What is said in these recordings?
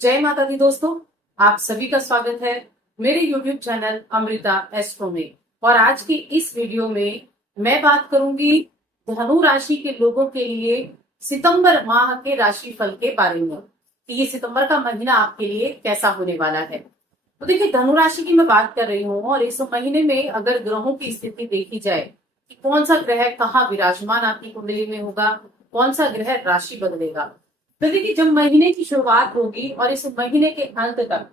जय माता दी दोस्तों, आप सभी का स्वागत है मेरे YouTube चैनल अमृता एस्ट्रो में। और आज की इस वीडियो में मैं बात करूंगी धनु राशि के लोगों के लिए सितंबर माह के राशिफल के बारे में कि ये सितंबर का महीना आपके लिए कैसा होने वाला है। तो देखिए, धनु राशि की मैं बात कर रही हूँ और इस महीने में अगर ग्रहों की स्थिति देखी जाए कि कौन सा ग्रह कहाँ विराजमान आपकी कुंडली में होगा, कौन सा ग्रह राशि बदलेगा। तो देखिए, जब महीने की शुरुआत होगी और इस महीने के अंत तक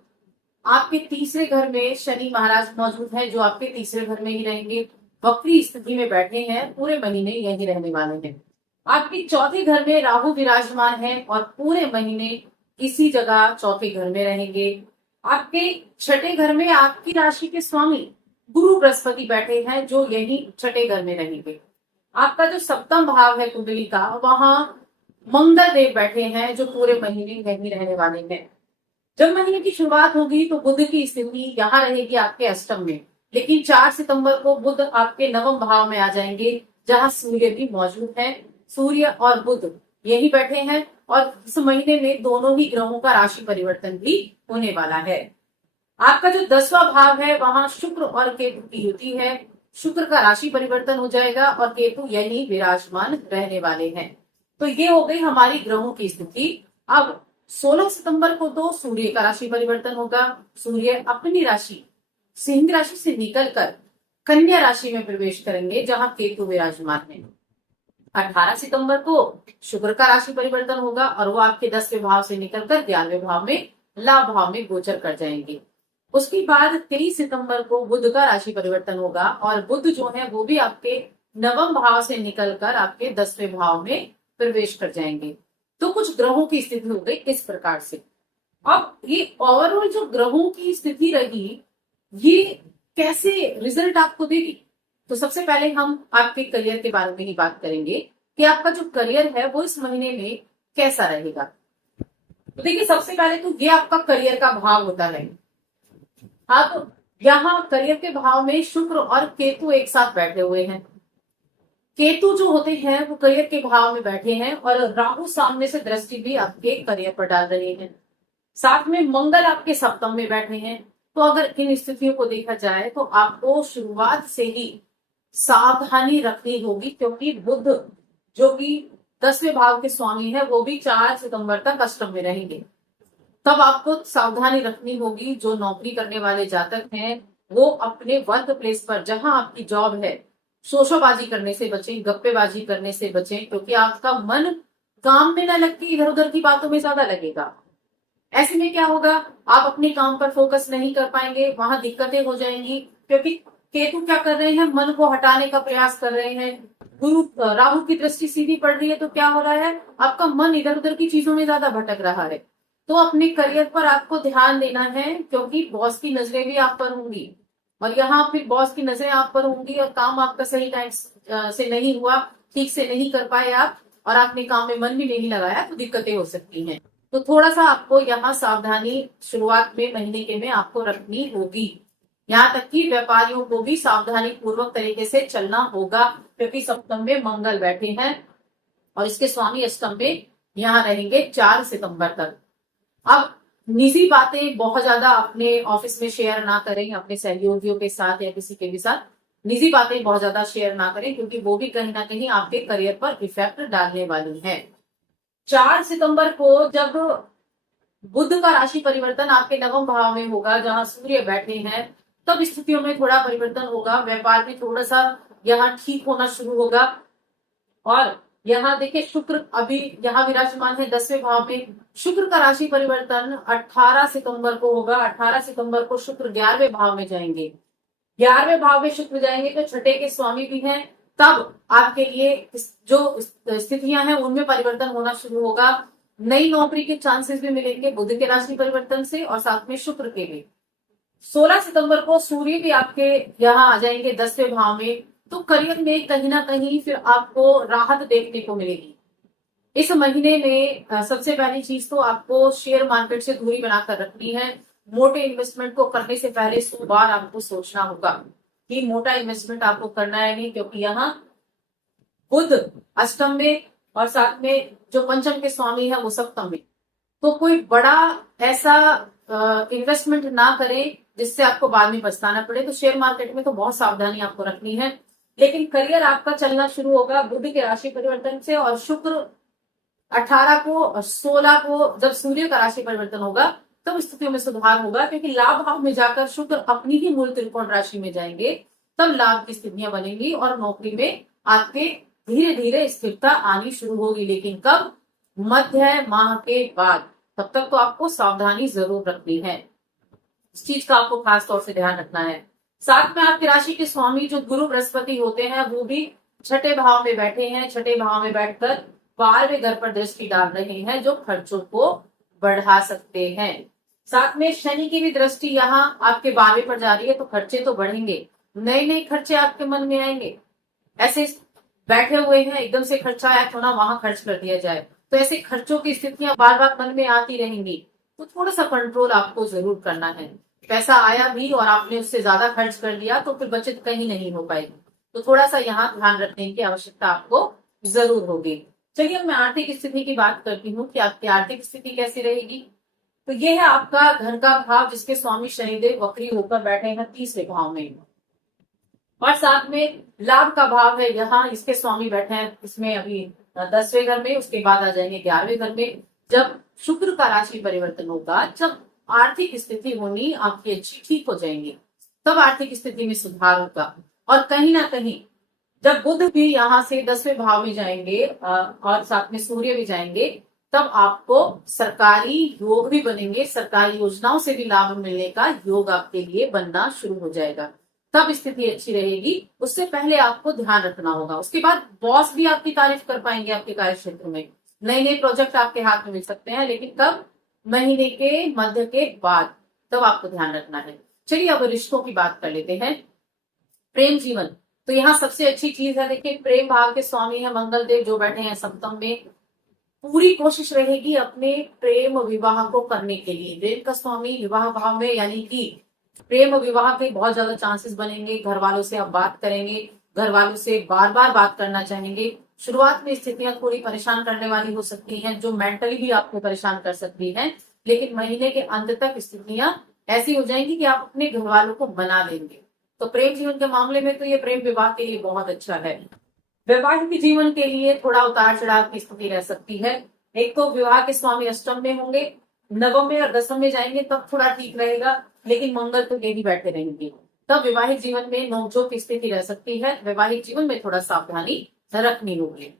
आपके तीसरे घर में शनि महाराज मौजूद हैं, जो आपके तीसरे घर में ही रहेंगे, वक्री स्थिति में बैठे हैं, पूरे महीने यही रहने वाले हैं। आपके चौथे घर में राहु विराजमान है और पूरे महीने इसी जगह चौथे घर में रहेंगे। आपके छठे घर में आपकी राशि के स्वामी गुरु बृहस्पति बैठे हैं, जो यही छठे घर में रहेंगे। आपका जो सप्तम भाव है कुंडली का, वहां मंगल देव बैठे हैं, जो पूरे महीने यही रहने वाले हैं। जब महीने की शुरुआत होगी तो बुध की स्थिति यहाँ रहेगी आपके अष्टम में, लेकिन 4 सितंबर को बुध आपके नवम भाव में आ जाएंगे, जहां सूर्य भी मौजूद है। सूर्य और बुध यही बैठे हैं और इस महीने में दोनों ही ग्रहों का राशि परिवर्तन भी होने वाला है। आपका जो 10वां भाव है, वहां शुक्र और केतु की युति है। शुक्र का राशि परिवर्तन हो जाएगा और केतु यही विराजमान रहने वाले हैं। तो ये हो गई हमारी ग्रहों की स्थिति। अब 16 सितंबर को तो सूर्य का राशि परिवर्तन होगा। सूर्य अपनी राशि सिंह राशि से निकलकर कन्या राशि में प्रवेश करेंगे, जहां केतु विराजमान है। 18 सितंबर को शुक्र का राशि परिवर्तन होगा और वो आपके 10वें भाव से निकलकर 11वें भाव में लाभ भाव में गोचर कर जाएंगे। उसके बाद 23 सितंबर को बुध का राशि परिवर्तन होगा और बुध जो है वो भी आपके नवम भाव से निकलकर आपके 10वें भाव में प्रवेश कर जाएंगे। तो कुछ ग्रहों की स्थिति हो गई इस प्रकार से। अब ये ओवरऑल जो ग्रहों की स्थिति रही, ये कैसे रिजल्ट आपको देगी। तो सबसे पहले हम आपके करियर के बारे में ही बात करेंगे कि आपका जो करियर है वो इस महीने में कैसा रहेगा। तो देखिए, सबसे पहले तो ये आपका करियर का भाव होता है। अब यहाँ करियर के भाव में शुक्र और केतु एक साथ बैठे हुए हैं। केतु जो होते हैं वो करियर के भाव में बैठे हैं और राहु सामने से दृष्टि भी आपके करियर पर डाल रहे हैं। साथ में मंगल आपके सप्तम में बैठे हैं। तो अगर इन स्थितियों को देखा जाए तो आपको शुरुआत से ही सावधानी रखनी होगी, क्योंकि बुध जो कि 10वें भाव के स्वामी है वो भी 4 सितंबर तक अष्टम में रहेंगे। तब आपको सावधानी रखनी होगी। जो नौकरी करने वाले जातक हैं वो अपने वर्क प्लेस पर, जहां आपकी जॉब है, शोशाबाजी करने से बचें, गप्पेबाजी करने से बचें, क्योंकि आपका मन काम में न लग के इधर उधर की बातों में ज्यादा लगेगा। ऐसे में क्या होगा, आप अपने काम पर फोकस नहीं कर पाएंगे, वहां दिक्कतें हो जाएंगी, क्योंकि केतु क्या कर रहे हैं, मन को हटाने का प्रयास कर रहे हैं। गुरु राहु की दृष्टि सीधी पड़ रही है, तो क्या हो रहा है, आपका मन इधर उधर की चीजों में ज्यादा भटक रहा है। तो अपने करियर पर आपको ध्यान देना है, क्योंकि बॉस की नजरें भी आप पर होंगी और यहाँ फिर बॉस की नजरें आप पर होंगी और काम आपका सही टाइम से नहीं हुआ, ठीक से नहीं कर पाए आप, और आपने काम में मन भी नहीं लगाया, तो दिक्कतें हो सकती हैं। तो थोड़ा सा आपको यहाँ सावधानी शुरुआत में महीने के में आपको रखनी होगी। यहाँ तक कि व्यापारियों को भी सावधानी पूर्वक तरीके से चलना होगा, क्योंकि सप्तम में मंगल बैठे हैं और इसके स्वामी अष्टम में यहाँ रहेंगे 4 सितंबर तक। अब निजी बातें बहुत ज्यादा अपने ऑफिस में शेयर ना करें, अपने सहयोगियों के साथ या किसी के भी साथ निजी बातें बहुत ज्यादा शेयर ना करें, क्योंकि वो भी कहीं ना कहीं आपके करियर पर इफेक्ट डालने वाली है। 4 सितंबर को जब बुध का राशि परिवर्तन आपके नवम भाव में होगा, जहां सूर्य बैठे हैं, तब स्थितियों में थोड़ा परिवर्तन होगा। व्यापार में थोड़ा सा यहाँ ठीक होना शुरू होगा। और यहाँ देखिए, शुक्र अभी यहाँ विराजमान है 10वें भाव में। शुक्र का राशि परिवर्तन 18 सितंबर को होगा। 18 सितंबर को शुक्र 11वें भाव में जाएंगे। 11वें भाव में शुक्र जाएंगे तो छठे के स्वामी भी हैं। तब आपके लिए जो स्थितियां हैं उनमें परिवर्तन होना शुरू होगा। नई नौकरी के चांसेस भी मिलेंगे बुध के राशि परिवर्तन से और साथ में शुक्र के भी। 16 सितंबर को सूर्य भी आपके यहाँ आ जाएंगे 10वें भाव में। तो करियर में कहीं ना कहीं फिर आपको राहत देखने को मिलेगी। इस महीने में सबसे पहली चीज तो आपको शेयर मार्केट से दूरी बनाकर रखनी है। मोटे इन्वेस्टमेंट को करने से पहले 100 बार आपको सोचना होगा कि मोटा इन्वेस्टमेंट आपको करना है नहीं, क्योंकि यहाँ बुध अष्टम में और साथ में जो पंचम के स्वामी है वो सप्तम में। तो कोई बड़ा ऐसा इन्वेस्टमेंट ना करें जिससे आपको बाद में पछताना पड़े। तो शेयर मार्केट में तो बहुत सावधानी आपको रखनी है। लेकिन करियर आपका चलना शुरू होगा बुध के राशि परिवर्तन से, और शुक्र 18 को और 16 को जब सूर्य का राशि परिवर्तन होगा तब स्थितियों में सुधार होगा, क्योंकि लाभ भाव में जाकर शुक्र अपनी ही मूल त्रिकोण राशि में जाएंगे, तब लाभ की स्थितियां बनेंगी और नौकरी में आपके धीरे धीरे स्थिरता आनी शुरू होगी। लेकिन कब? मध्य माह के बाद। तब तक तो आपको सावधानी जरूर रखनी है, इस चीज का आपको खास तौर से ध्यान रखना है। साथ में आपकी राशि के स्वामी जो गुरु बृहस्पति होते हैं वो भी छठे भाव में बैठे हैं। छठे भाव में बैठकर 12वें घर पर दृष्टि डाल रहे हैं, जो खर्चों को बढ़ा सकते हैं। साथ में शनि की भी दृष्टि यहाँ आपके 12वें पर जा रही है, तो खर्चे तो बढ़ेंगे, नए नए खर्चे आपके मन में आएंगे। ऐसे बैठे हुए हैं, एकदम से खर्चा आया, थोड़ा वहां खर्च कर दिया जाए, तो ऐसे खर्चों की स्थितियां बार बार मन में आती रहेंगी। तो थोड़ा सा कंट्रोल आपको जरूर करना है। पैसा आया भी और आपने उससे ज्यादा खर्च कर दिया तो फिर बचत कहीं नहीं हो पाएगी। तो थोड़ा सा यहाँ ध्यान रखने की आवश्यकता आपको जरूर होगी। चलिए अब मैं आर्थिक स्थिति की बात करती हूँ कि आपकी आर्थिक स्थिति कैसी रहेगी। तो ये है आपका घर का भाव, जिसके स्वामी शनिदेव वक्री होकर बैठे हैं 30वें भाव में, और साथ में लाभ का भाव है यहाँ, इसके स्वामी बैठे हैं इसमें अभी 10वें घर में, उसके बाद आ जाएंगे 11वें घर में। जब शुक्र का राशि परिवर्तन होगा, जब आर्थिक स्थिति होनी आपकी अच्छी ठीक हो जाएंगी, तब आर्थिक स्थिति में सुधार होगा। और कहीं ना कहीं जब बुध भी यहाँ से 10वें भाव में जाएंगे और साथ में सूर्य भी जाएंगे, तब आपको सरकारी योग भी बनेंगे, सरकारी योजनाओं से भी लाभ मिलने का योग आपके लिए बनना शुरू हो जाएगा, तब स्थिति अच्छी रहेगी। उससे पहले आपको ध्यान रखना होगा। उसके बाद बॉस भी आपकी तारीफ कर पाएंगे आपके कार्य क्षेत्र में, नए नए प्रोजेक्ट आपके हाथ में मिल सकते हैं, लेकिन कब? महीने के मध्य के बाद, तब आपको ध्यान रखना है। चलिए अब रिश्तों की बात कर लेते हैं। प्रेम जीवन, तो यहाँ सबसे अच्छी चीज है, देखिए प्रेम भाव के स्वामी है मंगल देव जो बैठे हैं सप्तम में। पूरी कोशिश रहेगी अपने प्रेम विवाह को करने के लिए। प्रेम का स्वामी विवाह भाव में, यानी कि प्रेम विवाह के बहुत ज्यादा चांसेस बनेंगे। घर वालों से आप बात करेंगे, घर वालों से बार बार बात करना चाहेंगे। शुरुआत में स्थितियां थोड़ी परेशान करने वाली हो सकती हैं, जो मेंटली भी आपको परेशान कर सकती हैं, लेकिन महीने के अंत तक स्थितियां ऐसी हो जाएंगी कि आप अपने घर वालों को बना देंगे। तो प्रेम जीवन के मामले में तो ये प्रेम विवाह के लिए बहुत अच्छा है। वैवाहिक जीवन के लिए थोड़ा उतार चढ़ाव की स्थिति रह सकती है। एक तो विवाह के स्वामी अष्टम में होंगे, नवम में और दसम में जाएंगे तब थोड़ा ठीक रहेगा, लेकिन मंगल तो यही बैठे रहेंगे, तब वैवाहिक जीवन में नोकझोंक की स्थिति रह सकती है। वैवाहिक जीवन में थोड़ा सावधानी रखनी होगी।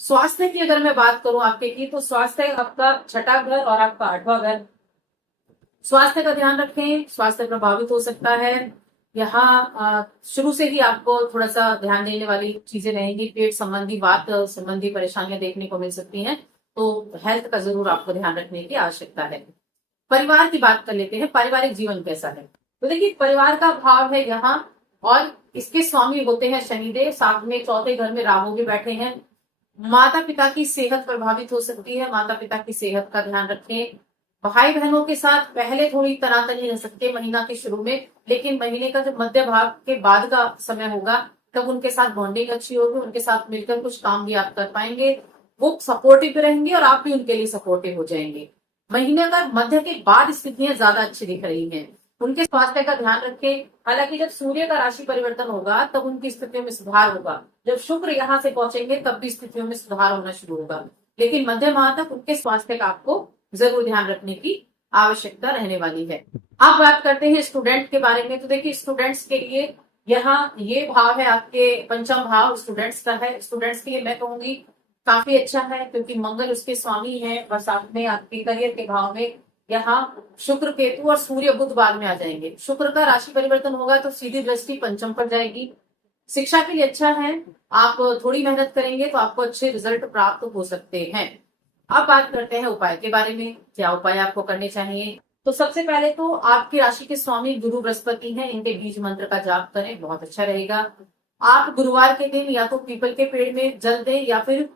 स्वास्थ्य की अगर मैं बात करूं आपके की, तो स्वास्थ्य आपका छठा घर और आपका 8वां घर। स्वास्थ्य का ध्यान रखें, स्वास्थ्य प्रभावित हो सकता है। यहाँ शुरू से ही आपको थोड़ा सा ध्यान देने वाली चीजें रहेंगी। पेट संबंधी, वात संबंधी परेशानियां देखने को मिल सकती हैं, तो हेल्थ का जरूर आपको ध्यान रखने की आवश्यकता है। परिवार की बात कर लेते हैं, पारिवारिक जीवन कैसा है। तो देखिए परिवार का भाव है यहाँ, और इसके स्वामी होते हैं शनिदेव, साथ में चौथे घर में राहु भी बैठे हैं। माता पिता की सेहत प्रभावित हो सकती है, माता पिता की सेहत का ध्यान रखें। भाई बहनों के साथ पहले थोड़ी तनातनी रह सकती है महीना के शुरू में, लेकिन महीने का जब मध्य भाग के बाद का समय होगा तब उनके साथ बॉन्डिंग अच्छी होगी, उनके साथ मिलकर कुछ काम भी आप कर पाएंगे। वो सपोर्टिव भी रहेंगे और आप भी उनके लिए सपोर्टिव हो जाएंगे। महीने का मध्य के बाद स्थितियां ज्यादा अच्छी दिख रही हैं। उनके स्वास्थ्य का ध्यान रखें। हालांकि जब सूर्य का राशि परिवर्तन होगा तब उनकी स्थितियों में सुधार होगा। जब शुक्र यहाँ से पहुंचेंगे तब भी स्थितियों में सुधार होना शुरू होगा, लेकिन मध्य माह तक उनके स्वास्थ्य का आपको जरूर ध्यान रखने की आवश्यकता रहने वाली है। आप बात करते हैं स्टूडेंट के बारे में, तो देखिए स्टूडेंट्स के लिए यहाँ ये भाव है आपके पंचम भाव स्टूडेंट्स का है। स्टूडेंट्स के लिए मैं कहूंगी काफी अच्छा है, क्योंकि मंगल उसके स्वामी है, और साथ में आपके करियर के भाव में यहाँ शुक्र केतु और सूर्य बुध बाद में आ जाएंगे। शुक्र का राशि परिवर्तन होगा तो सीधी दृष्टि पंचम पर जाएगी। शिक्षा के लिए अच्छा है, आप थोड़ी मेहनत करेंगे तो आपको अच्छे रिजल्ट प्राप्त हो सकते हैं। अब बात करते हैं उपाय के बारे में, क्या उपाय आपको करने चाहिए। तो सबसे पहले तो आपकी राशि के स्वामी गुरु बृहस्पति हैं, इनके बीज मंत्र का जाप करें, बहुत अच्छा रहेगा। आप गुरुवार के दिन या तो पीपल के पेड़ में जल दें, या फिर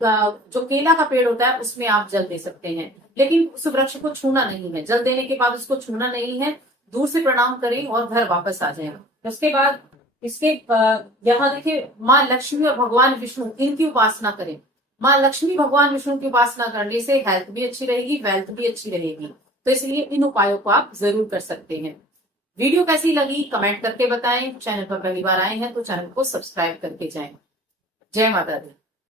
जो केला का पेड़ होता है उसमें आप जल दे सकते हैं, लेकिन उस वृक्ष को छूना नहीं है। जल देने के बाद उसको छूना नहीं है, दूर से प्रणाम करें और घर वापस आ जाएं। उसके बाद इसके यहाँ देखिए माँ लक्ष्मी और भगवान विष्णु, इनकी उपासना करें। माँ लक्ष्मी भगवान विष्णु की उपासना करने से हेल्थ भी अच्छी रहेगी, वेल्थ भी अच्छी रहेगी। तो इसलिए इन उपायों को आप जरूर कर सकते हैं। वीडियो कैसी लगी कमेंट करके बताएं। चैनल पर पहली बार आए हैं तो चैनल को सब्सक्राइब करके जाएं। जय माता दी।